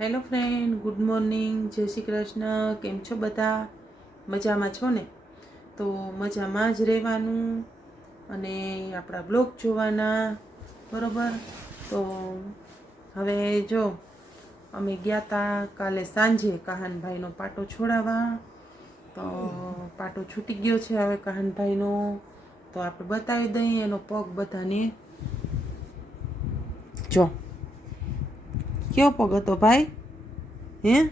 Hello friend, good morning, જય શ્રી કૃષ્ણ, કેમ છો બધા? મજામાં છો ને? તો મજામાં જ રહેવાનું અને આપણા બ્લોગ જોવાના, બરાબર? તો હવે જો, અમે ગયા તા કાલે સાંજે કહાનભાઈનો પાટો છોડાવવા તો પાટો છૂટી ગયો છે હવે કહાનભાઈનો. તો આપણે બતાવી દઈએ એનો પગ બધાને. જો કયો પગ હતો ભાઈ? હે?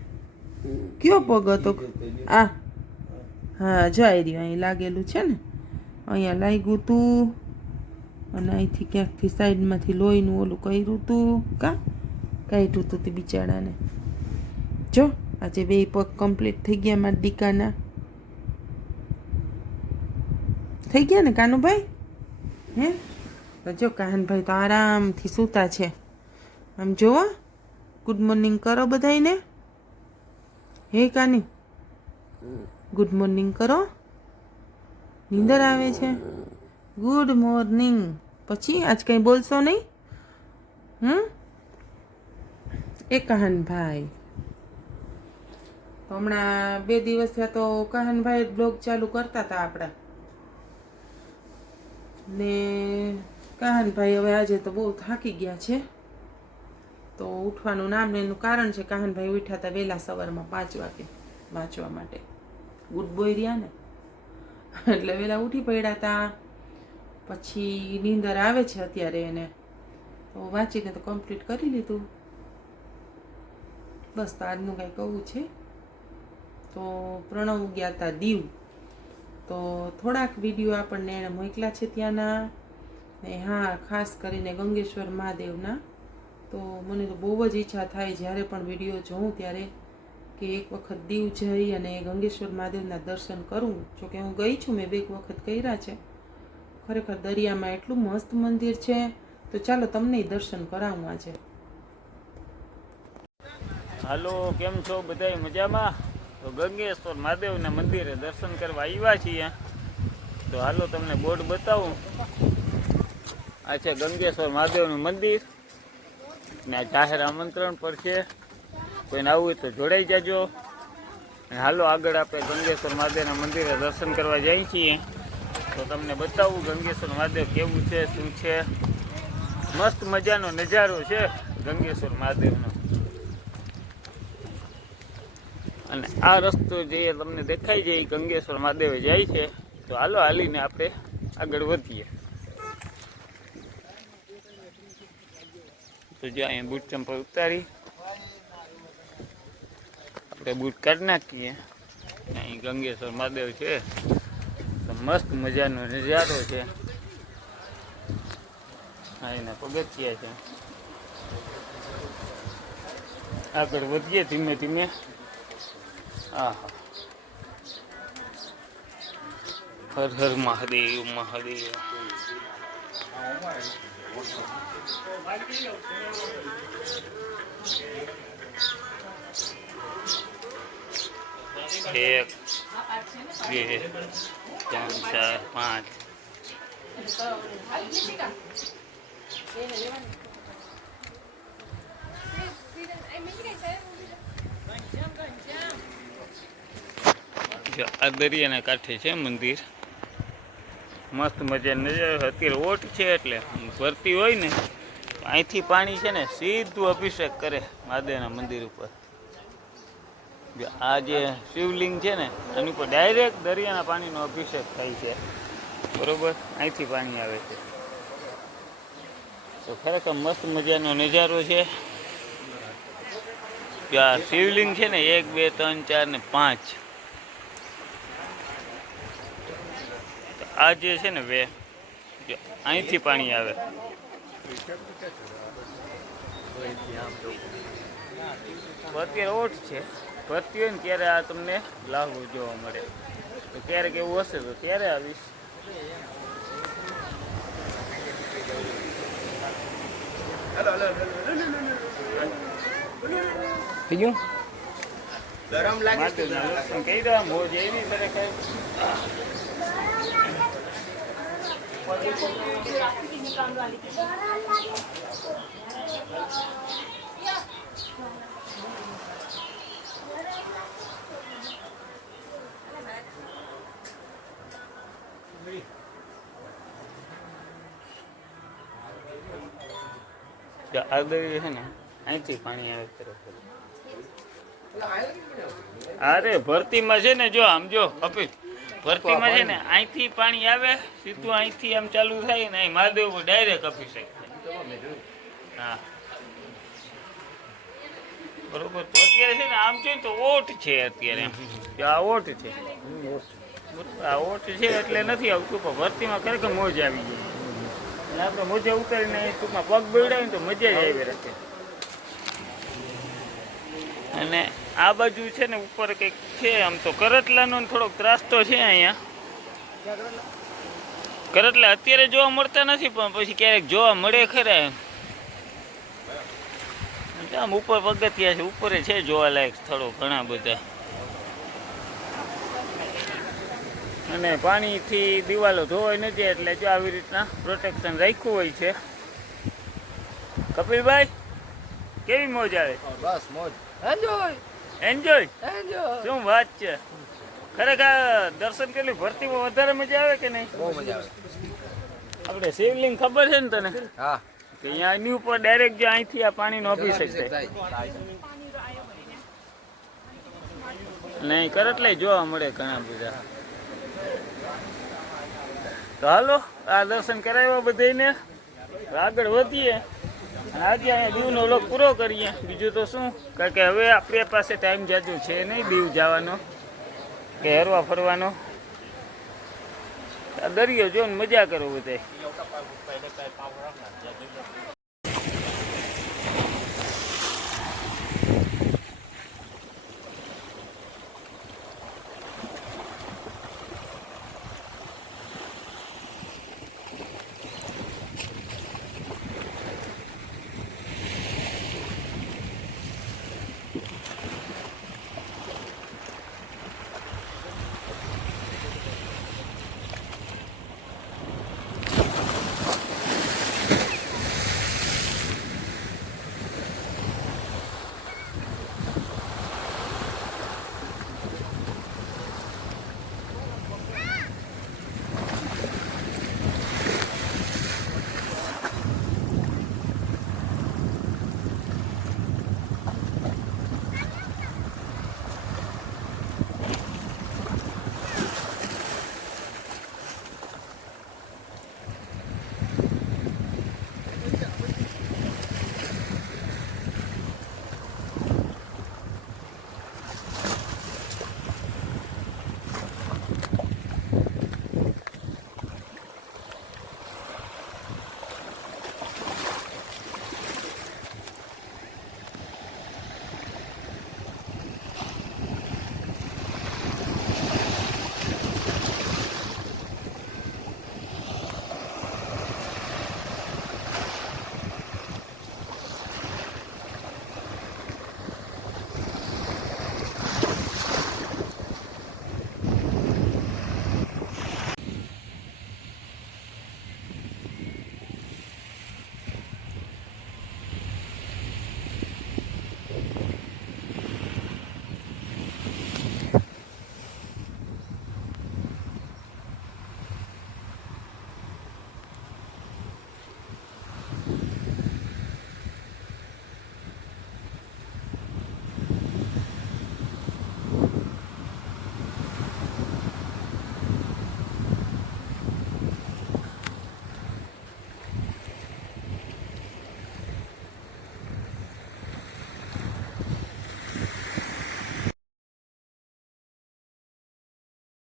કયો પગ હતો? આ. હા જઈ રહ્યું, અહીં લાગેલું છે ને. અહીંયા લાગ્યું તું. અને અહીંથી ક્યાંકથી સાઈડમાંથી લોહીનું ઓલું કર્યું તું. કા? કાઢ્યું તું તે બિચારાને. જો, આજે બે પગ કમ્પ્લીટ થઈ ગયા મારા દીકાના. થઈ ગયા ને કાનુભાઈ? હે? તો જો, કાનભાઈ તો આરામથી સૂતા છે. આમ જોવો. ગુડ મોર્નિંગ કરો બધાને હે કાની? ગુડ મોર્નિંગ કરો. નીંદર આવે છે. ગુડ મોર્નિંગ પછી આજ કંઈ બોલશો નહીં? હમ? એ કહાનભાઈ. હમણાં બે દિવસ થયા તો કહાનભાઈ બ્લોગ ચાલુ કરતા હતા આપણા. ને કહાનભાઈ હવે આજે તો બહુ થાકી ગયા છે. તો ઉઠવાનું નામ ને એનું કારણ છે કાહનભાઈ ઉઠ્યા હતા વહેલા સવારમાં પાંચ વાગે વાંચવા માટે. ગુડ બોય રહ્યા ને. એટલે વહેલા ઉઠી પડ્યા હતા પછી નીંદર આવે છે અત્યારે એને. તો વાંચીને તો કમ્પ્લીટ કરી લીધું. બસ તો આજનું કંઈ કહું છે. તો પ્રણવ ગયા હતા દીવ. તો થોડાક વીડિયો આપણને એણે મોકલા છે ત્યાંના. ને હા, ખાસ કરીને ગંગેશ્વર મહાદેવના. તો મને તો બહુ જ ઈચ્છા થાય જ્યારે પણ વીડિયો જોઉં ત્યારે કે એક વખત દીવ જઈ અને ગંગેશ્વર મહાદેવના દર્શન કરું. જોકે હું ગઈ છું મેં બે વખત કર્યા છે. ખરેખર દરિયામાં એટલું મસ્ત મંદિર છે. તો ચાલો તમને દર્શન કરાવું આજે હાલો, કેમ છો? બધાય મજામાં? તો ગંગેશ્વર મહાદેવના મંદિરે દર્શન કરવા આવ્યા છીએ. તો હાલો તમને બોર્ડ બતાવું. આ છે ગંગેશ્વર મહાદેવનું મંદિર. ને જાહેર આમંત્રણ પર છે. કોઈને આવવું હોય તો જોડાઈ જાજો. અને હાલો આગળ આપણે ગંગેશ્વર મહાદેવના મંદિરે દર્શન કરવા જઈએ છીએ. તો તમને બતાવું ગંગેશ્વર મહાદેવ કેવું છે, શું છે? મસ્ત મજાનો નજારો છે ગંગેશ્વર મહાદેવનો. અને આ રસ્તો જે તમને છે એ ગંગેશ્વર મહાદેવે જાય છે. તો હાલો હાલીને આપણે આગળ વધીએ. તો જો અહીંયા બૂટ ચંપલ ઉતારી. આપણે બૂટ કાઢી નાખીએ. અહીં ગંગેશ્વર મહાદેવ છે. તો મસ્ત મજાનો નજારો છે. અહીંના પગથિયા છે. આગળ વધીએ ધીમે ધીમે. આહા. હર હર મહાદેવ મહાદેવ. એક બે ત્રણ ચાર પાંચ દરિયાના કાંઠે છે મંદિર. મસ્ત મજાની નજારો. અત્યારે ઓટ છે એટલે ભરતી હોય ને, અહીંથી પાણી છે ને સીધું અભિષેક કરે મહાદેવના મંદિર ઉપર. આ જે શિવલિંગ છે ને, એની ઉપર ડાયરેક્ટ દરિયાના પાણીનો અભિષેક થાય છે. બરોબર? અહીંથી પાણી આવે છે. તો ખરેખર મસ્ત મજાનો નજારો છે. આ શિવલિંગ છે ને, એક, બે, ત્રણ, ચાર ને પાંચ. આ જે છે ને વે અહીંથી પાણી આવે. અત્યારે ઓટ છે. ભરતી હોય ને ત્યારે આ તમને લાભ જોવા મળે. તો ક્યારેક એવું હશે તો ત્યારે આવીશ. બીજું ગરમ લાગે કહી દર્શન કરી દો મોજ એવી કરે કઈ આ દરિયો છે અહીંથી પાણી આવે તરફ અરે ભરતીમાં છે ને જો આમ જો અપીલ ભરતીમાં છે ને અહીંથી પાણી આવે સીધું અહીંથી આમ ચાલુ થાય ને અહીં મહાદેવ ડાયરેક્ટ અપી શકે હા. બરોબર તો અત્યારે છે ને આમ જોઈએ ને તો ઓટ છે અત્યારે. આ ઓટ છે. આ ઓટ છે એટલે નથી આવતું પણ ભરતીમાં ખરેખર મોજ આવી ગઈ. અને આપણે મોજે ઉતારીને ટૂંકમાં પગ બેવડાવીને તો મજા જ આવી રાખે. અને આ બાજુ છે ને ઉપર કંઈક છે આમ તો કરટલાનો થોડોક ત્રાસ તો છે અહીંયા. કરટલા અત્યારે જોવા મળતા નથી, પણ પછી ક્યારેક જોવા મળે ખરા એમ. આમ ઉપર પગથિયા છે, ઉપર છે જોવાલાયક સ્થળો ઘણા બધા. અને પાણીથી દિવાલો ધોવાય નથી, એટલે જો આવી રીતના પ્રોટેક્શન રાખ્યું હોય છે. કપિલભાઈ, કેવી મોજ આવે? બસ મોજ. એન્જોય શું વાત છે? ખરેખર દર્શન કરી ભરતીમાં વધારે મજા આવે કે નહીં? બહુ મજા આવે. આપણે શિવલિંગ ખબર છે ને તને? હા. અહીંયા એની ઉપર ડાયરેક્ટ જે અહીંથી આ પાણીનો અભિષેક થાય. નહીં કરટલે જોવા મળે ઘણા બધા. તો હાલો આ દર્શન કરાવ્યા બધાને આગળ વધીએ. આજે અહીંયા દીવનો લોક પૂરો કરીએ. બીજું તો શું? કારણ કે હવે આપણી પાસે ટાઈમ જાજો છે નહીં દીવ જવાનો, કે હરવા ફરવાનો. દરિયો જો મજા કરો બધાય.